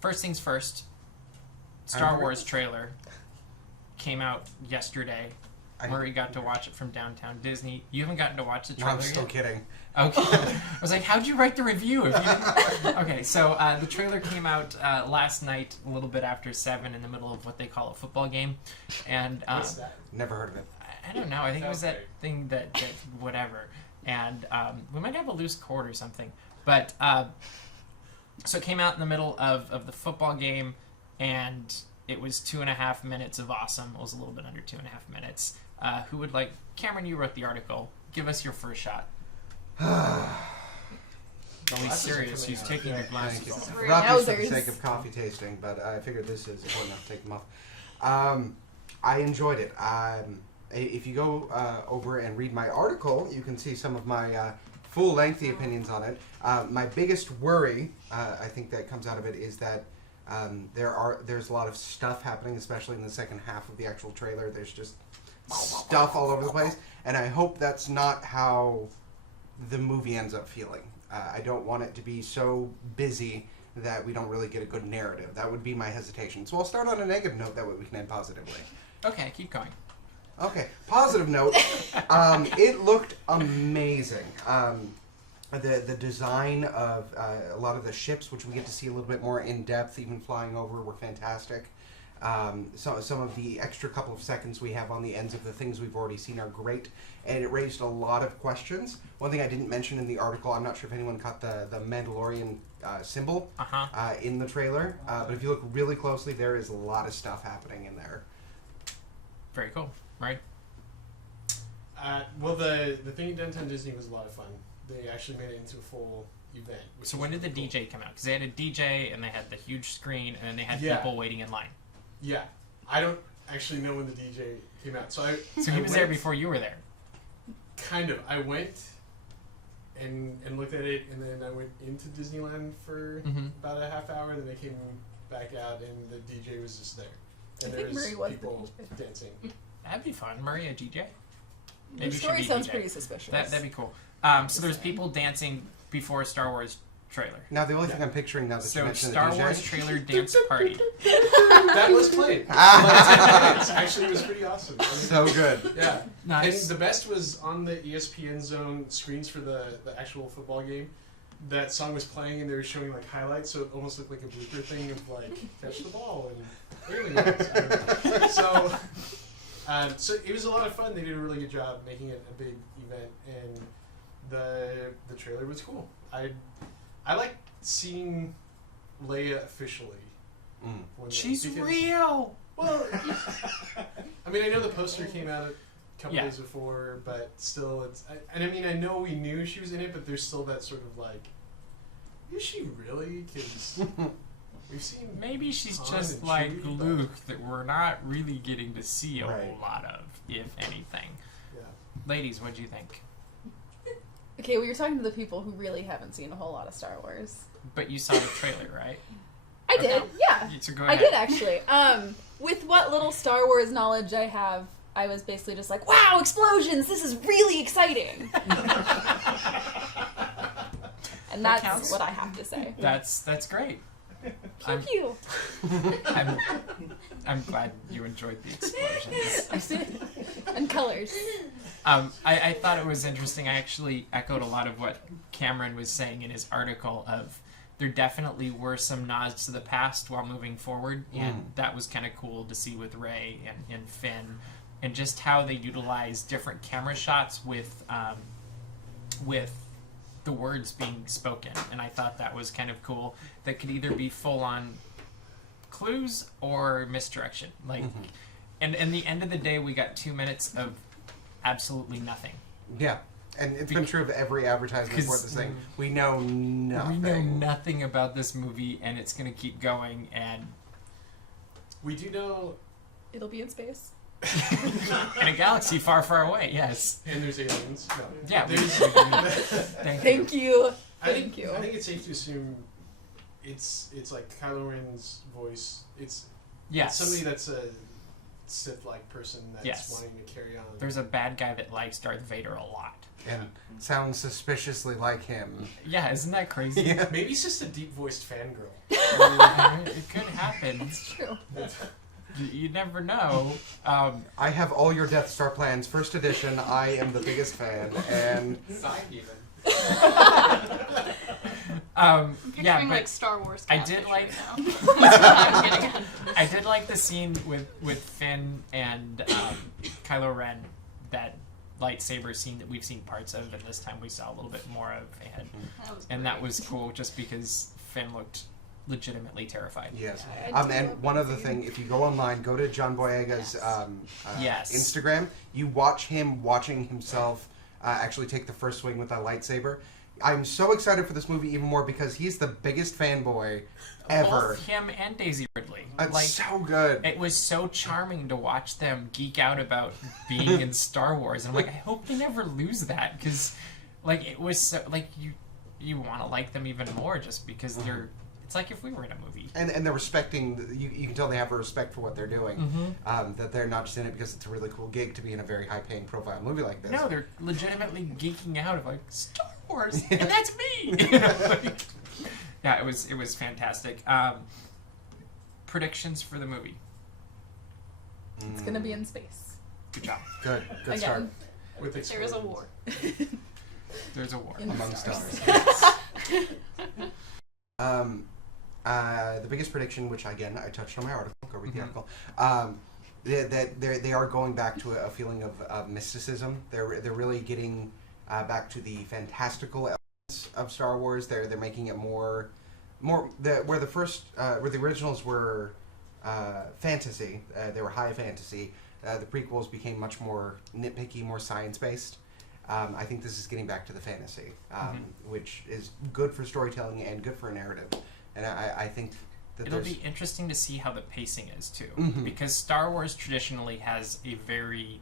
first things first, Star Wars trailer came out yesterday. Murray got to watch it from downtown Disney. You haven't gotten to watch the trailer yet? No, I'm still kidding. Okay. I was like, how'd you write the review if you didn't... Okay, so the trailer came out last night, a little bit after 7, in the middle of what they call a football game. And What's that? Never heard of it. I don't know. I think it was that Sounds thing that whatever. And we might have a loose cord or something. But, so it came out in the middle of the football game, and it was 2.5 minutes of awesome. It was a little bit under 2.5 minutes. Who would like... Cameron, you wrote the article. Give us your first shot. Don't be serious. He's taking your glasses off. I forgot these for the sake of coffee tasting, but I figured this is important enough to take them off. I enjoyed it. If you go over and read my article, you can see some of my full lengthy opinions on it. My biggest worry, I think that comes out of it, is that there's a lot of stuff happening, especially in the second half of the actual trailer. There's just stuff all over the place, and I hope that's not how the movie ends up feeling. I don't want it to be so busy that we don't really get a good narrative. That would be my hesitation. So I'll start on a negative note, that way we can end positively. Okay, keep going. Okay, positive note. It looked amazing. The design of a lot of the ships, which we get to see a little bit more in depth, even flying over, were fantastic. Some of the extra couple of seconds we have on the ends of the things we've already seen are great, and it raised a lot of questions. One thing I didn't mention in the article, I'm not sure if anyone caught the Mandalorian symbol in the trailer, but if you look really closely, there is a lot of stuff happening in there. Very cool, right? Well, the thing at Downtown Disney was a lot of fun. They actually made it into a full event. So when did the DJ come out? Because they had a DJ, and they had the huge screen, and then they had people waiting in line. Yeah. I don't actually know when the DJ came out. So he was there before you were there? Kind of. I went and looked at it, and then I went into Disneyland for about a half hour, then I came back out, and the DJ was just there. And there was people dancing. That'd be fun. Murray, a DJ? The story sounds pretty suspicious. That'd be cool. So there's people dancing before a Star Wars trailer. Now, the only thing I'm picturing now that you mentioned Star Wars trailer dance party. That was played. Actually, it was pretty awesome. I mean, so good. Yeah. Nice. And the best was on the ESPN Zone screens for the actual football game. That song was playing, and they were showing like highlights, so it almost looked like a blooper thing of like catch the ball and aliens. So it was a lot of fun. They did a really good job making it a big event, and the trailer was cool. I like seeing Leia officially. She's real! Well, I mean, I know the poster came out a couple days before, but still, I know we knew she was in it, but there's still that sort of like, is she really? Because we've seen... Maybe she's just like Luke that we're not really getting to see a whole lot of, if anything. Yeah. Ladies, what do you think? Okay, well, you're talking to the people who really haven't seen a whole lot of Star Wars. But you saw the trailer, right? I did, yeah. So go ahead. I did, actually. With what little Star Wars knowledge I have, I was basically just like, wow, explosions! This is really exciting! And that's what I have to say. That's great. Thank you. I'm glad you enjoyed the explosions. And colors. I thought it was interesting. I actually echoed a lot of what Cameron was saying in his article of there definitely were some nods to the past while moving forward, and that was kind of cool to see with Rey and Finn, and just how they utilize different camera shots with the words being spoken, and I thought that was kind of cool. That could either be full-on clues or misdirection. Like, and in the end of the day, we got 2 minutes of absolutely nothing. Yeah, and it's been true of every advertisement for this thing. We know nothing. We know nothing about this movie, and it's going to keep going, and... We do know... It'll be in space. In a galaxy far, far away, yes. And there's aliens. No. Yeah. Thank you. I think it's safe to assume it's like Kylo Ren's voice. It's somebody that's a Sith-like person that's wanting to carry on. There's a bad guy that likes Darth Vader a lot. And sounds suspiciously like him. Yeah, isn't that crazy? Yeah. Maybe he's just a deep-voiced fangirl. happens. True. You never know. I have all your Death Star plans, first edition. I am the biggest fan, and Signed even. I'm yeah, picturing but like Star Wars. I did catfish like. right now. That's what I'm getting at. I did like the scene with Finn and Kylo Ren, that lightsaber scene that we've seen parts of, and this time we saw a little bit more of, and that was cool just because Finn looked legitimately terrified. yes. I do And love one that other scene. thing, if you go online, go to John Boyega's Yes. Instagram. You watch him watching himself actually take the first swing with that lightsaber. I'm so excited for this movie even more because he's the biggest fanboy ever. Both him and Daisy Ridley. It's so good. It was so charming to watch them geek out about being in Star Wars, and I'm like, I hope they never lose that, because, like, it was so, like, you want to like them even more just because they're. It's like if we were in a movie. And they're respecting. You can tell they have a respect for what they're doing. Mm-hmm. That they're not just in it because it's a really cool gig to be in a very high-paying profile movie like this. No, they're legitimately geeking out of like Star Wars, and that's me. You know, like, yeah, it was fantastic. Predictions for the movie. It's gonna be in space. Good job. Good Again. start. With There is a war. There's a war. In Among stars. stars. The biggest prediction, which again I touched on my article, go read the article, that they are going back to a feeling of mysticism. They're really getting back to the fantastical elements of Star Wars. They're making it more where the originals were fantasy. They were high fantasy. The prequels became much more nitpicky, more science based. I think this is getting back to the fantasy, which is good for storytelling and good for a narrative. And I think that It'll be interesting to see how the pacing is too, Mhm. because Star Wars traditionally has a very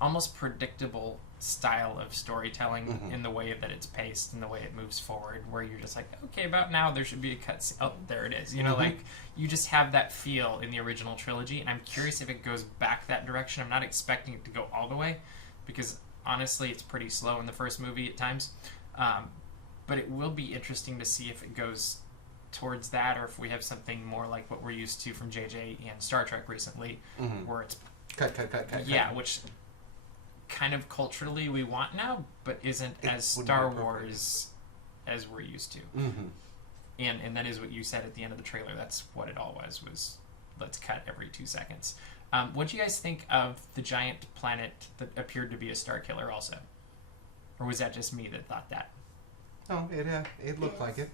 almost predictable style of storytelling Mhm. in the way that it's paced and the way it moves forward, where you're just like, okay, about now there should be a cutscene. Oh, there it is. You know, Mhm. like you just have that feel in the original trilogy, and I'm curious if it goes back that direction. I'm not expecting it to go all the way, because honestly, it's pretty slow in the first movie at times. But it will be interesting to see if it goes towards that, or if we have something more like what we're used to from JJ and Star Trek recently, Mhm. where it's cut. yeah, which kind of culturally we want now, but isn't It as wouldn't Star be appropriate. Wars as we're used to. Mm-hmm. And that is what you said at the end of the trailer. That's what it all was let's cut every 2 seconds. What do you guys think of the giant planet that appeared to be a star killer also? Or was that just me that thought that? No, it looked like it.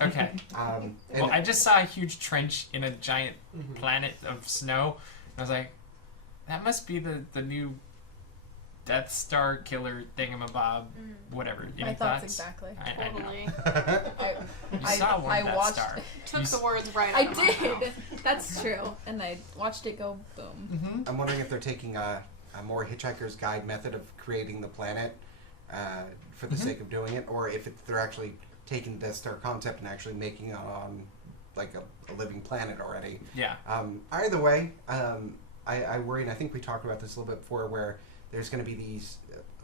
Okay. And Well, I just saw a huge trench in a giant planet of snow. And I was like, that must be the new Death Star killer thingamabob, whatever. Any My thoughts thoughts? exactly. I know. Totally. You saw one Death watched. Star. Took You the s- words right out I of my mouth. did. That's true. And I watched it go boom. Mm-hmm. I'm wondering if they're taking a more Hitchhiker's Guide method of creating the planet for the Mhm. sake of doing it, or if they're actually taking the Death Star concept and actually making it on like a living planet already. Yeah. Either way, I worry, and I think we talked about this a little bit before, where there's going to be these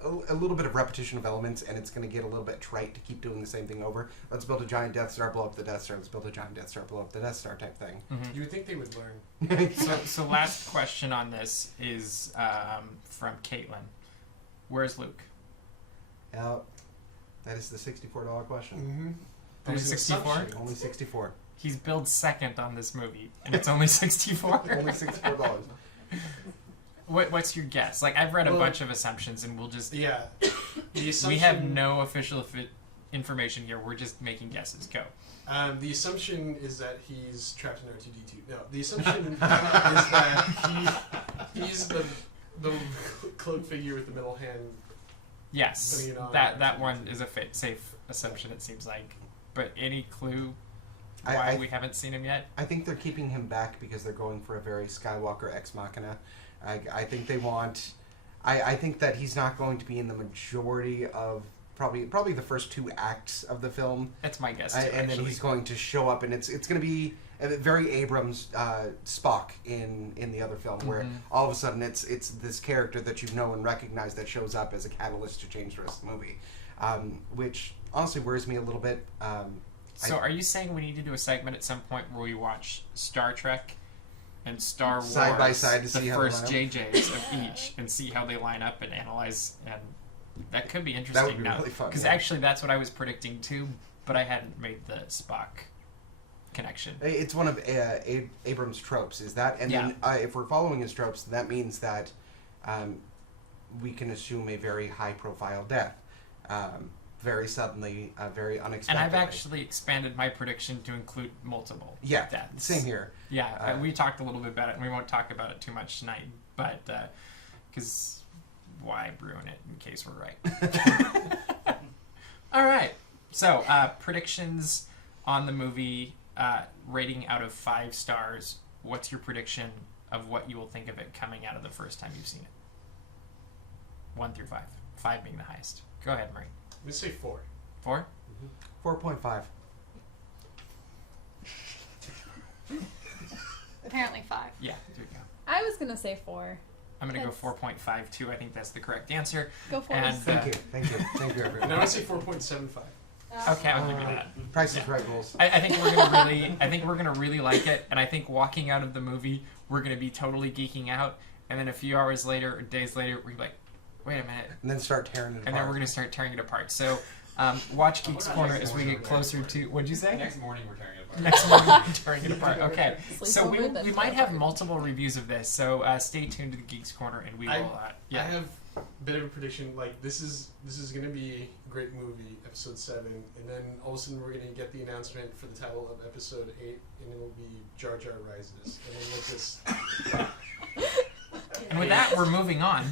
a little bit of repetition of elements, and it's going to get a little bit trite to keep doing the same thing over. Let's build a giant Death Star, blow up the Death Star. Let's build a giant Death Star, blow up the Death Star type thing. Mm-hmm. You would think they would learn. So last question on this is from Caitlin. Where's Luke? Now, that is the $64 question. Mm-hmm. Only 64? Only 64. He's billed second on this movie, and it's only 64. Only $64. What's your guess? Like, I've read a Well- bunch of assumptions, and we'll just... Yeah. The assumption, We have no official information here. We're just making guesses. Go. The assumption is that he's trapped in R2-D2. No, the assumption is that he's the cloak figure with the middle hand. Yes, Putting it on that R2-D2. one is a safe assumption, it seems like. But any clue I- why I- we haven't seen him yet? I think they're keeping him back because they're going for a very Skywalker ex machina. I think they want... I think that he's not going to be in the majority of... Probably the first 2 acts of the film. That's my guess, too, And then actually. he's going to show up, and it's going to be a very Abrams Spock in the other film, where Mhm. all of a sudden it's this character that you know and recognize that shows up as a catalyst to change the rest of the movie, which honestly worries me a little bit. So are you saying we need to do a segment at some point where we watch Star Trek and Star Wars Side by side to see the how they first line up? JJs of each and see how they line up and analyze? And that could be interesting. That would be really fun. Because yeah. actually, that's what I was predicting too, but I hadn't made the Spock connection. It's one of Abrams' tropes, is that? And then if we're following his tropes, that means that we can assume a very high-profile death. Very suddenly, very unexpectedly. And I've actually expanded my prediction to include multiple deaths. Same here. Yeah, we talked a little bit about it, and we won't talk about it too much tonight, but because why ruin it in case we're right? All right, so predictions on the movie, rating out of 5 stars. What's your prediction of what you will think of it coming out of the first time you've seen it? 1 through 5. 5 being the highest. Go ahead, Marie. I'm gonna say 4. 4? 4.5. Apparently 5. Yeah, there you go. I was gonna say 4. I'm going to go That's- 4.52. I think that's the correct answer. Go for And, it. Thank you, everyone. And I'm gonna say 4.75. Okay, I'll give you that. Price is Right rules. I think we're gonna really, I think we're gonna really like it, and I think walking out of the movie, we're gonna be totally geeking out, and then a few hours later or days later, we're like, wait a minute, And then start tearing it apart. and then we're gonna start tearing it apart. So, watch Geeks Corner as we get closer to. What'd you say? Next morning we're tearing it apart. Next morning, we're tearing it apart. Okay, Sleep so over, we then might tear have apart. multiple reviews of this. So stay tuned to the Geeks Corner, and we will. I have a bit of a prediction. Like this is gonna be a great movie, episode 7, and then all of a sudden we're gonna get the announcement for the title of episode 8, and it will be Jar Jar Rises, and then we'll just. And with that, we're moving on.